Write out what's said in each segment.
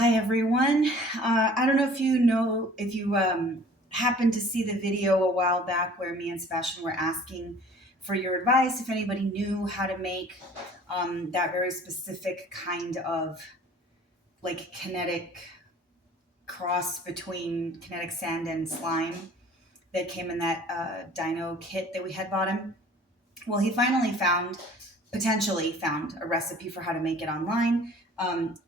Hi everyone. I don't know if you happened to see the video a while back where me and Sebastian were asking for your advice if anybody knew how to make that very specific kind of like kinetic cross between kinetic sand and slime that came in that dino kit that we had bought him. Well, he finally potentially found a recipe for how to make it online.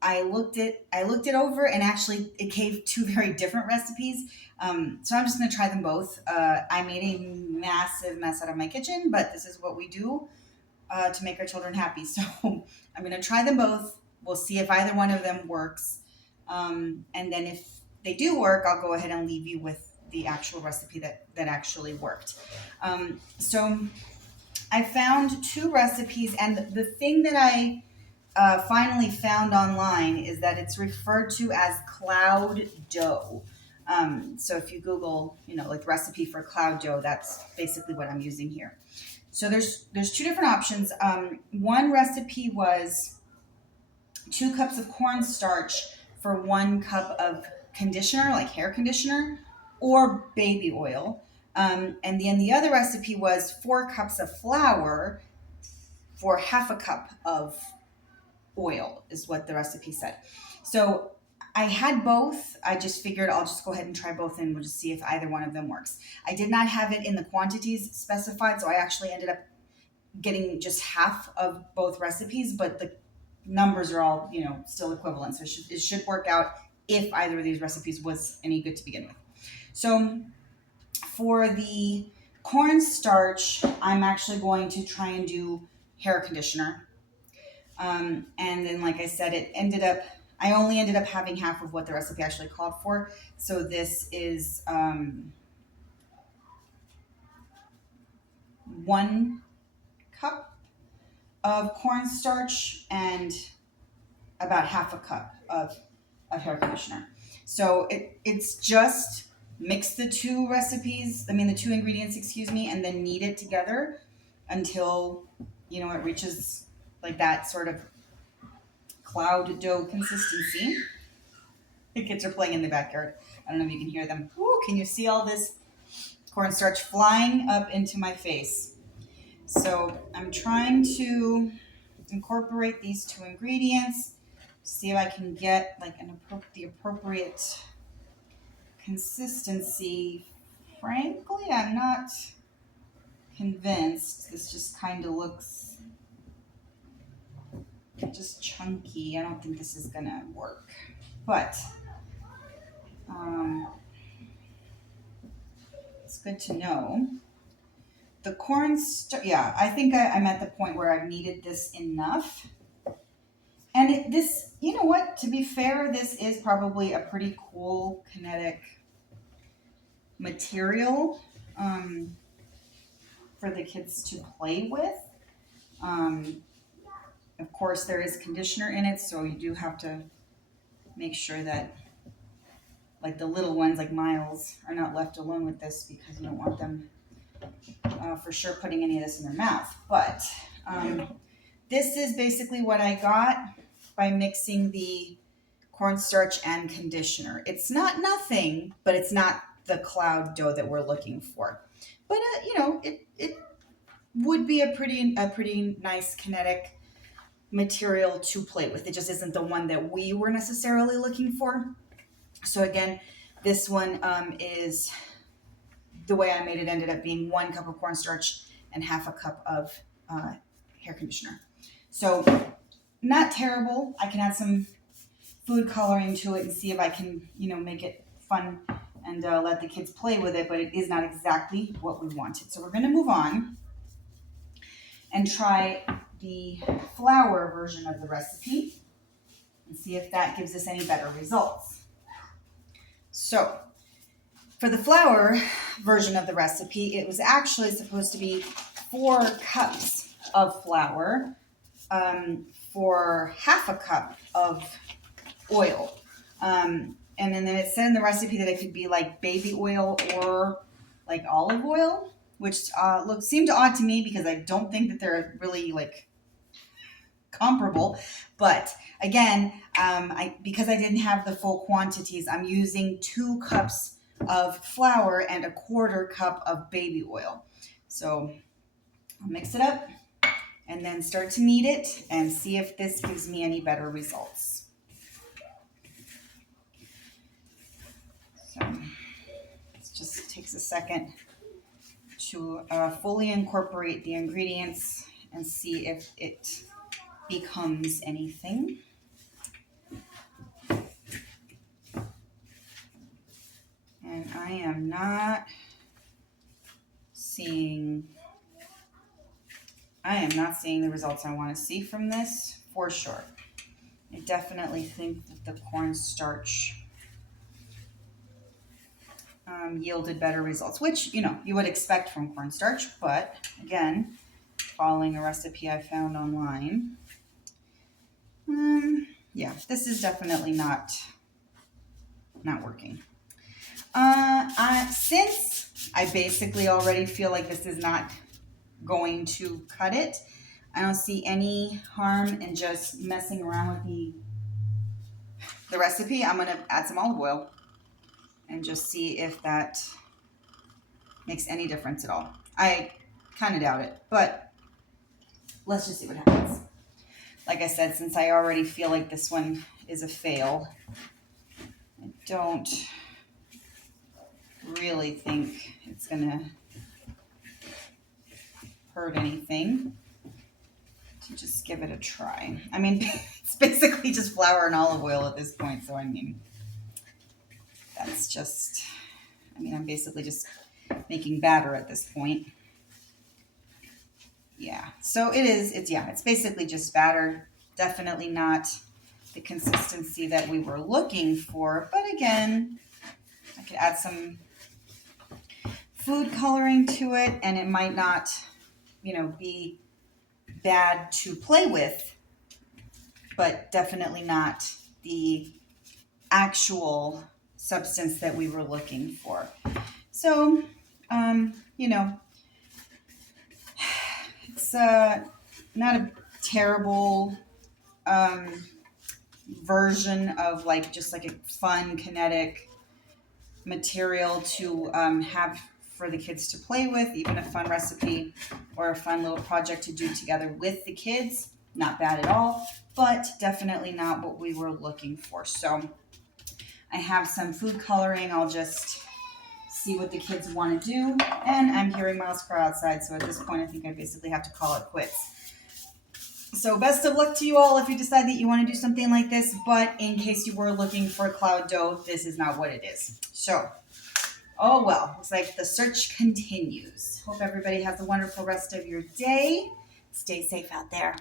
I looked it over, and actually, it gave two very different recipes. So I'm just going to try them both. I made a massive mess out of my kitchen, but this is what we do to make our children happy. So I'm going to try them both. We'll see if either one of them works, and then if they do work, I'll go ahead and leave you with the actual recipe that actually worked. So I found two recipes, and the thing that I finally found online is that it's referred to as cloud dough. So if you Google, like recipe for cloud dough, that's basically what I'm using here. So there's two different options. One recipe was 2 cups of cornstarch for 1 cup of conditioner, like hair conditioner, or baby oil. And then the other recipe was 4 cups of flour for half a cup of oil, is what the recipe said. So I had both. I just figured I'll just go ahead and try both, and we'll just see if either one of them works. I did not have it in the quantities specified, so I actually ended up getting just half of both recipes, but the numbers are all, still equivalent. So it should work out if either of these recipes was any good to begin with. So for the cornstarch, I'm actually going to try and do hair conditioner. And then, like I said, I only ended up having half of what the recipe actually called for. So this is 1 cup of cornstarch and about half a cup of hair conditioner. So it's just mix the two ingredients, and then knead it together until, it reaches like that sort of cloud dough consistency. The kids are playing in the backyard. I don't know if you can hear them. Ooh, can you see all this cornstarch flying up into my face? So I'm trying to incorporate these two ingredients, see if I can get like the appropriate consistency. Frankly, I'm not convinced. This just kind of looks just chunky. I don't think this is gonna work, but it's good to know. The yeah, I think I'm at the point where I've kneaded this enough. And this, you know what, to be fair, this is probably a pretty cool kinetic material for the kids to play with. Of course, there is conditioner in it, so you do have to make sure that, like, the little ones, like Miles, are not left alone with this, because you don't want them for sure putting any of this in their mouth. But this is basically what I got by mixing the cornstarch and conditioner. It's not nothing, but it's not the cloud dough that we're looking for. But it would be a pretty nice kinetic material to play with. It just isn't the one that we were necessarily looking for. So again, this one is the way I made it ended up being 1 cup of cornstarch and half a cup of hair conditioner. So not terrible. I can add some food coloring to it and see if I can, make it fun and let the kids play with it, but it is not exactly what we wanted. So we're going to move on and try the flour version of the recipe and see if that gives us any better results. So for the flour version of the recipe, it was actually supposed to be 4 cups of flour for half a cup of oil. And then it said in the recipe that it could be like baby oil or like olive oil, which seemed odd to me because I don't think that they're really like comparable. But again, because I didn't have the full quantities, I'm using 2 cups of flour and a 1/4 cup of baby oil. So I'll mix it up and then start to knead it and see if this gives me any better results. So it just takes a second to fully incorporate the ingredients and see if it becomes anything. And I am not seeing the results I want to see from this, for sure. I definitely think that the cornstarch yielded better results, which, you would expect from cornstarch, but again, following a recipe I found online, yeah, this is definitely not working. Since I basically already feel like this is not going to cut it, I don't see any harm in just messing around with the recipe. I'm going to add some olive oil and just see if that makes any difference at all. I kind of doubt it, but let's just see what happens. Like I said, since I already feel like this one is a fail, I don't really think it's going to hurt anything to just give it a try. I mean, it's basically just flour and olive oil at this point, so I mean, that's just, I'm basically just making batter at this point. Yeah, so it's basically just batter. Definitely not the consistency that we were looking for, but again, I could add some food coloring to it and it might not, be bad to play with, but definitely not the actual substance that we were looking for. So, it's not a terrible version of just like a fun kinetic material to have for the kids to play with, even a fun recipe or a fun little project to do together with the kids. Not bad at all, but definitely not what we were looking for. So I have some food coloring. I'll just see what the kids want to do. And I'm hearing Miles cry outside, so at this point I think I basically have to call it quits. So best of luck to you all if you decide that you want to do something like this, but in case you were looking for cloud dough, this is not what it is. So, oh well, looks like the search continues. Hope everybody has a wonderful rest of your day. Stay safe out there.